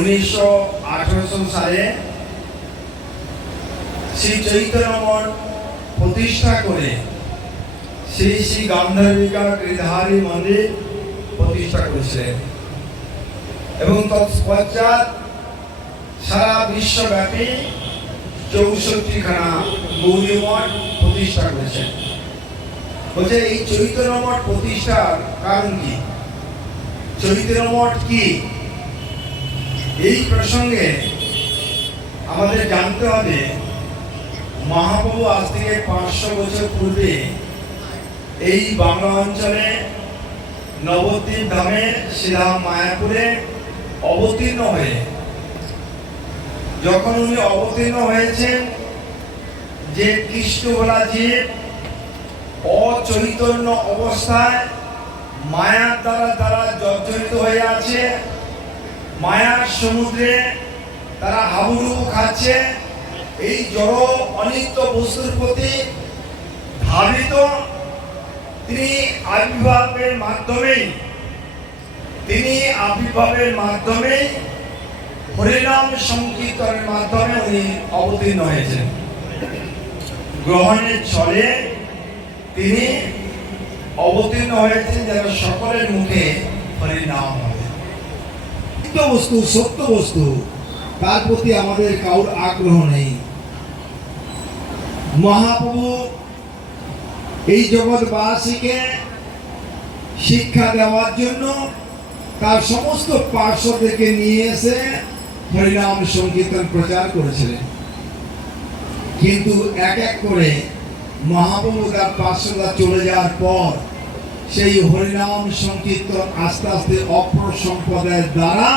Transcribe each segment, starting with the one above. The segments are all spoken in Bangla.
1918 সালে শ্রী চৈতন্য মঠ প্রতিষ্ঠা করে শ্রী শ্রী গান্ধারিকা গিরিধারী মন্দির প্রতিষ্ঠা করেছিলেন এবং তৎপশ্চাৎ সারা বিশ্বব্যাপী 64খানা গৌরী মঠ প্রতিষ্ঠা করেছেন। বলছে এই চৈতন্য মঠ প্রতিষ্ঠার কারণ কি, চৈতন্য মঠ কি, এই প্রসঙ্গে আমাদের জানতে হবে মহাপ্রভু আজ থেকে 500 বছর পূর্বে এই বাংলা অঞ্চলে নবদ্বীপ ধামে শ্রীধাম মায়াপুরে অবতীর্ণ হয়ে যখন উনি অবতীর্ণ হয়েছেন, যে কৃষ্ণ বলা জীব অচৈতন্য অবস্থায় মায়ার দ্বারা জর্জরিত হয়ে আছে, মায়ার সমুদ্রে তারা হাবুডুবু খাচ্ছে, এই জড় অনিত্য বস্তুর প্রতি ধাবিত তিনি আবির্ভাবের মাধ্যমে হরিনাম সংকীর্তনের মাধ্যমে উনি অবতীর্ণ হয়েছেন। গ্রহণের ছলে তিনি অবতীর্ণ হয়েছেন যেন সকলের মুখে হরিনাম হবে। বস্তু সত্য বস্তু তার প্রতি আমাদের কারোর আগ্রহ নেই। মহাপ্রভু এই জগৎবাসীকে শিক্ষা দেওয়ার জন্য তার সমস্ত পার্শ্বদেরকে নিয়ে এসে হরিনাম সংকীর্তন প্রচার করেছিলেন, কিন্তু এক এক করে মহাপ্রভু তার পার্শ্বরা চলে যাওয়ার পর সেই হরিনাম সংকীর্তন আস্তে আস্তে অপর সম্প্রদায়ের দ্বারা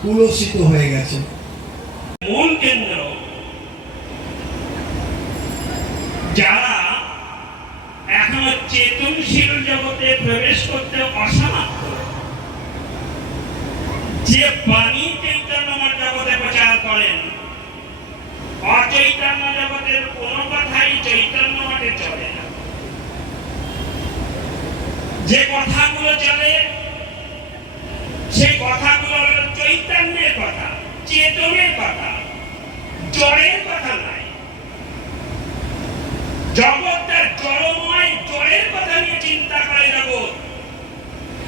কুলসিত হয়ে গেছে। মূল কেন্দ্র যারা এখনো চেতনশীল জগতে প্রবেশ করতে অসমর্থ, যে বাণী চৈতন্য মঠ জগতে প্রচার করেন, অচৈতন্য জগতের কোনো কথাই চৈতন্য মঠে চলে না। যে কথাগুলো চলে সেই কথাগুলো হলো চৈতন্যের কথা, চেতনের কথা, জড়ের কথা নাই। জগৎটা জড়ময়, জড়ের কথা নিয়ে চিন্তা করে জগৎ,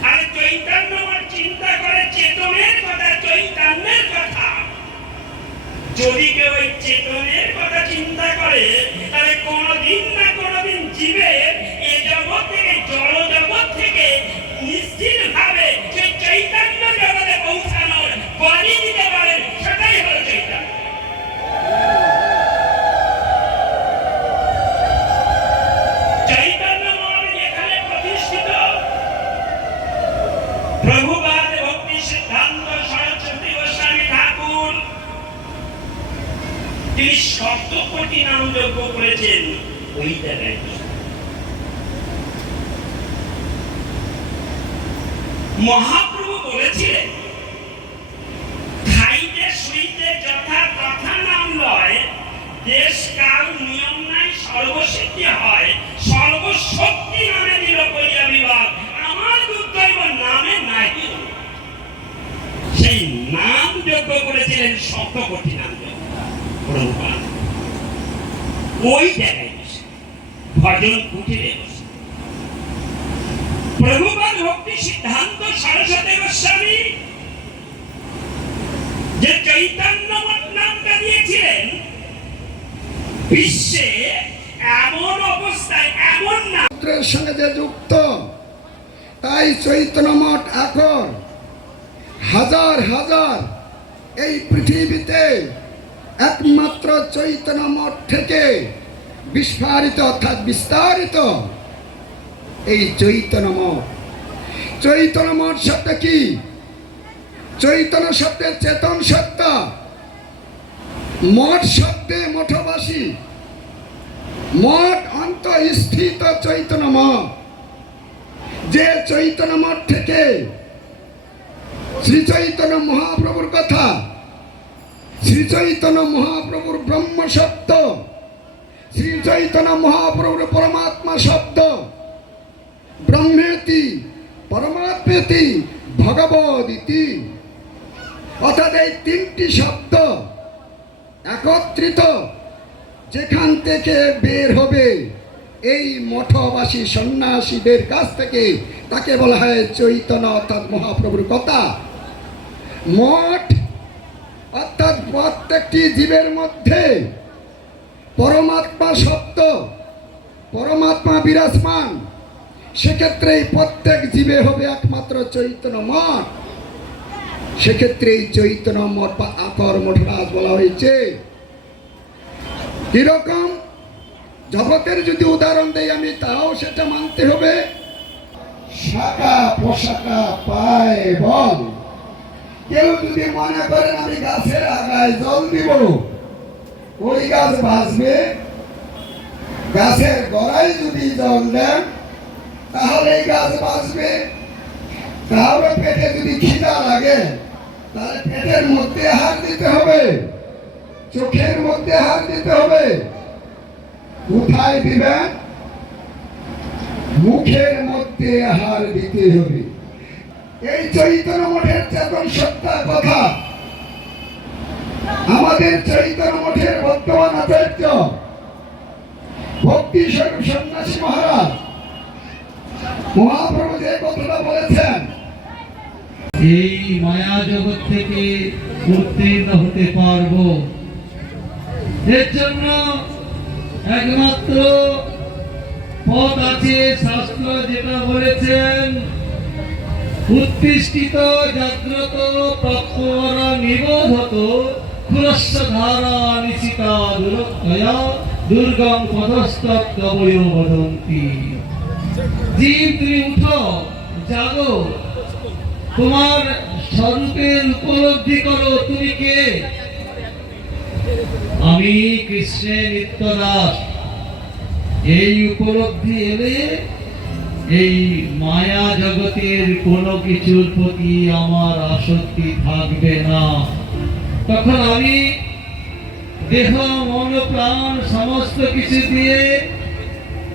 আর চৈতন্য মঠ চিন্তা করে চেতনের কথা, চৈতন্যের কথা। যদি কেউ ওই চেতনের কথা চিন্তা করে তাহলে কোনদিন না কোনদিন জীবে এই জগৎ থেকে, জড় জগৎ থেকে নিশ্চিত ভাবে যে চৈতন্য জগতে পৌঁছানোর বাণী দিতে পারেন, সেটাই হলো চৈতন্য। চৈতন্য মঠ এখানে প্রতিষ্ঠিত প্রভুপাদ ভক্তি সিদ্ধান্ত সরস্বতী গোস্বামী ঠাকুর তিনি 7 কোটি নাম যজ্ঞ করেছেন ওই জায়গায়। মহাপ্রভু বলেছিলেন, খাইতে শুইতে যথা কথা নাম লয়, দেশ কাল নিয়ম নাই সর্বসিদ্ধি হয়, সর্বশক্তি নামে দিল করিয়া বিভাগ, আমার দুর্দৈব নামে নাই। সেই নাম যজ্ঞ করেছিলেন 7 কোটি নাম যজ্ঞ। ওই জায়গায় ভজন কুটিরে প্রভুপাদ ভক্তি সিদ্ধান্ত সরস্বতী গোস্বামী যে চৈতন্য মঠ নামটা দিয়েছিলেন, বিশ্বে এমন অবস্থায় এমন নামের সঙ্গে যে যুক্ত, তাই চৈতন্য মঠ এখন হাজার হাজার এই পৃথিবীতে একমাত্র চৈতন্য মঠ থেকে বিস্ফারিত অর্থাৎ বিস্তারিত এই চৈতন্য মঠ। চৈতন্য মঠ শব্দ কি? চৈতন্য শব্দের চেতন সত্তা, মঠ শব্দে মঠবাসী, মঠ অন্তঃস্থিত চৈতন্য মঠ। যে চৈতন্য মঠ থেকে শ্রী চৈতন্য মহাপ্রভুর কথা, শ্রী চৈতন্য মহাপ্রভুর ব্রহ্ম শব্দ, শ্রী চৈতন্য মহাপ্রভুর পরমাত্মা শব্দ, ব্রহ্মেতি পরমাত্মেতি ভগবদিতি, অর্থাৎ এই তিনটি শব্দ একত্রিত যেখান থেকে বের হবে এই মঠবাসী সন্ন্যাসীদের কাছ থেকে তাকে বলা হয় চৈতন্য, অর্থাৎ মহাপ্রভুর কথা। মঠ অর্থাৎ প্রত্যেকটি জীবের মধ্যে পরমাত্মা শব্দ, পরমাত্মা বিরাজমান, সেক্ষেত্রে এই প্রত্যেক জীবে হবে একমাত্র চৈতন্য মঠ। সেক্ষেত্রে এই চৈতন্য মঠ বা আকর মঠরাজ বলা হয়েছে। কিরকম? জগতের যদি উদাহরণ দেই আমি, তাও সেটা মানতে হবে। শাখা পোশাকা পায় বল, কেউ যদি মনে করেন আমি গাছের আগায় জল দিব, ওই গাছ বাঁচবে। গাছের গোড়ায় যদি জল দেন তাহলে এই গাছ বাঁচবে। তাহলে পেটে যদি খিদা লাগে তাহলে পেটের মধ্যে হাত দিতে হবে, চোখের মধ্যে হাত দিতে হবে। কোথায় দিবেন? মুখের মধ্যে আহার দিতে হবে। এই চৈতন্য মঠের চেতন সত্তা কথা আমাদের চৈতন্য মঠের বর্তমান আচার্য ভক্তি স্বরূপ সন্ন্যাসী মহারাজ মহাপ্রভু যে কথাটা বলেছেন, এই মায়া জগৎ থেকে উত্তীর্ণ হতে পারবো, এর জন্য একমাত্র পথ আছে। শাস্ত্র যেটা বলেছেন, উৎকৃষ্টিত জাগ্রত প্রাপ্তরা নিবোধত খুরস্য ধারা নিশিতা দুরক্ষয়া দুর্গম পদস্তৎ কবয় বদন্তি। জীব তুমি উঠো, জাগো, তোমার স্বরূপের উপলব্ধি করো। তুমি কে? আমি কৃষ্ণের নিত্যদাস। এই উপলব্ধি এলে এই মায়া জগতের কোনো কিছুর প্রতি আমার আসক্তি থাকবে না। তখন আমি দেহ মন প্রাণ সমস্ত কিছু দিয়ে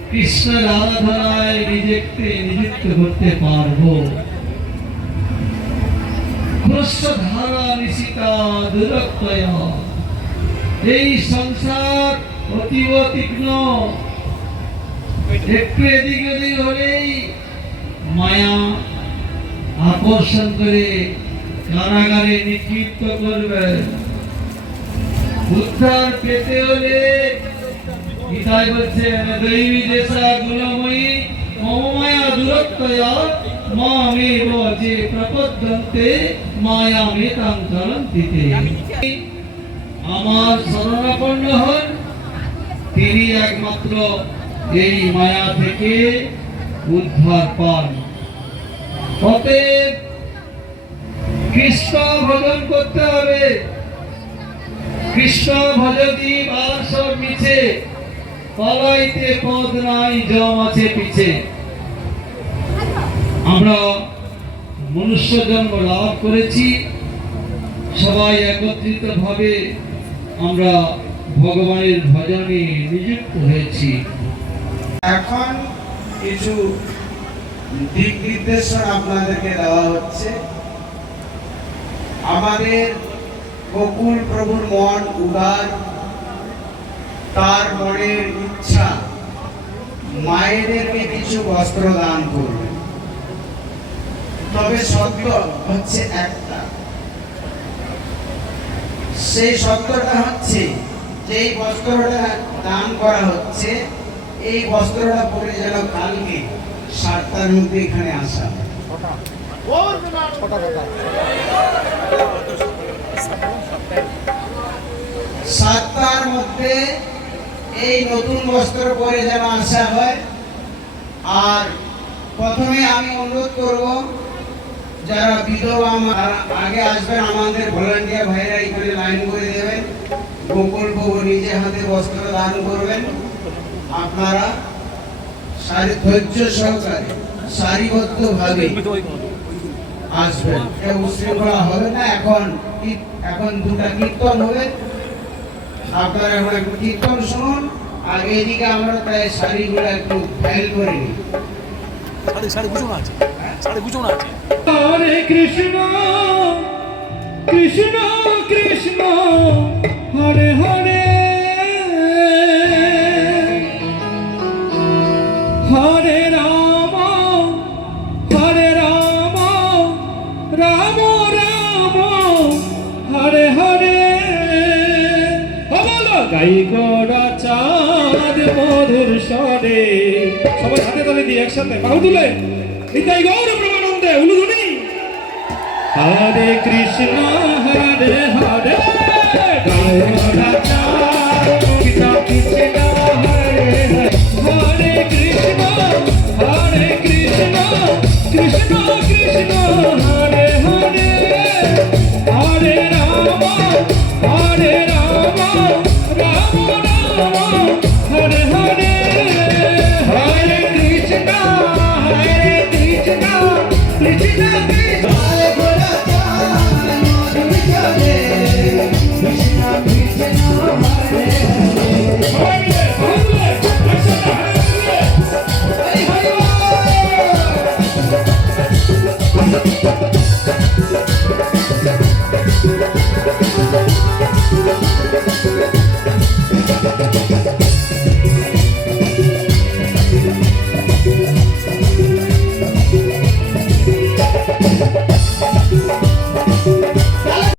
কৃষ্ণের আরাধনায় নিজেকে নিযুক্ত করতে পারবো। ধারা নিশিতা দুরক্ষয়া। এই সংসার অতীব তীক্ষ্ণ, একটু এদিক ওদিক হলেই মায়া আকর্ষণ করে কারাগারে নিক্ষিপ্ত করবে। উদ্ধার পেতে হলে গীতায় বলছেন, দৈবী দেশা গুণময়ী মম মায়া দুরক্ষয়া মামেব যে প্রপদ্যন্তে মায়ামেতাং চলন্তিতে। আমার শরণাপন্ন হন, তিনি একমাত্র এই মায়া থেকে উদ্ধার পান। অতএব কৃষ্ণ ভজন করতে হবে। কৃষ্ণ ভজতি আর সব মিছে, পলাইতে পদ নাই, জম আছে পিছে। আমরা মনুষ্য জন্ম লাভ করেছি, সবাই একত্রিত ভাবে আমরা ভগবানের ভজনে নিযুক্ত হয়েছি। এখন কিছু দিক নির্দেশন আপনাদেরকে দেওয়া হচ্ছে। আমাদের গোকুল প্রভুর মন উদার, তার মনের ইচ্ছা মায়েদেরকে কিছু বস্ত্র দান করবে। তবে শর্ত হচ্ছে একটা, সেই শর্তটা হচ্ছে যেই বস্ত্রটা দান করা হচ্ছে এই বস্ত্রটা পরে যেন কালকে 7টার মধ্যে এখানে আসা। 7টার মধ্যে এই নতুন বস্ত্র পরে যেন আসা হয়। আর প্রথমে আমি অনুরোধ করব, যারা বিধবা আগে আসবেন, আমাদের ভলান্টিয়ার ভাইরা এখানে লাইন করে দেবেন। গোকুল প্রভু নিজে হাতে বস্ত্র দান করবেন। আপনারা ধৈর্য সহকারে সারিবদ্ধ ভাবে আসবেন, কেউ উশৃঙ্খলা হবে না। এখন দুটা কীর্তন হবে, আপনারা এখন একটু কীর্তন শুনুন। আর এদিকে আমরা তাই শাড়িগুলো একটু ফেল করে নিই। হরে কৃষ্ণ কৃষ্ণ কৃষ্ণ হরে হরে হরে রাম রাম রাম হরে হরে বলো গাই গোড়া চাঁদ মধুর স্বরে সবাই হাতে তালে দিয়ে একসাথে বাহু তুলে নিতাই গৌর প্রেমানন্দে উলুধুনি হরে কৃষ্ণ হরে হরে গাই গোড়া চাঁদ কৃষ্ণ কৃষ্ণ হরে হরে কৃষ্ণ কৃষ্ণ কৃষ্ণ হরে হরে হরে রাম রাম রাম হরে হরে হরে কৃষ্ণ কৃষ্ণ কৃষ্ণ সবাই মিলে একসাথে হরে হরে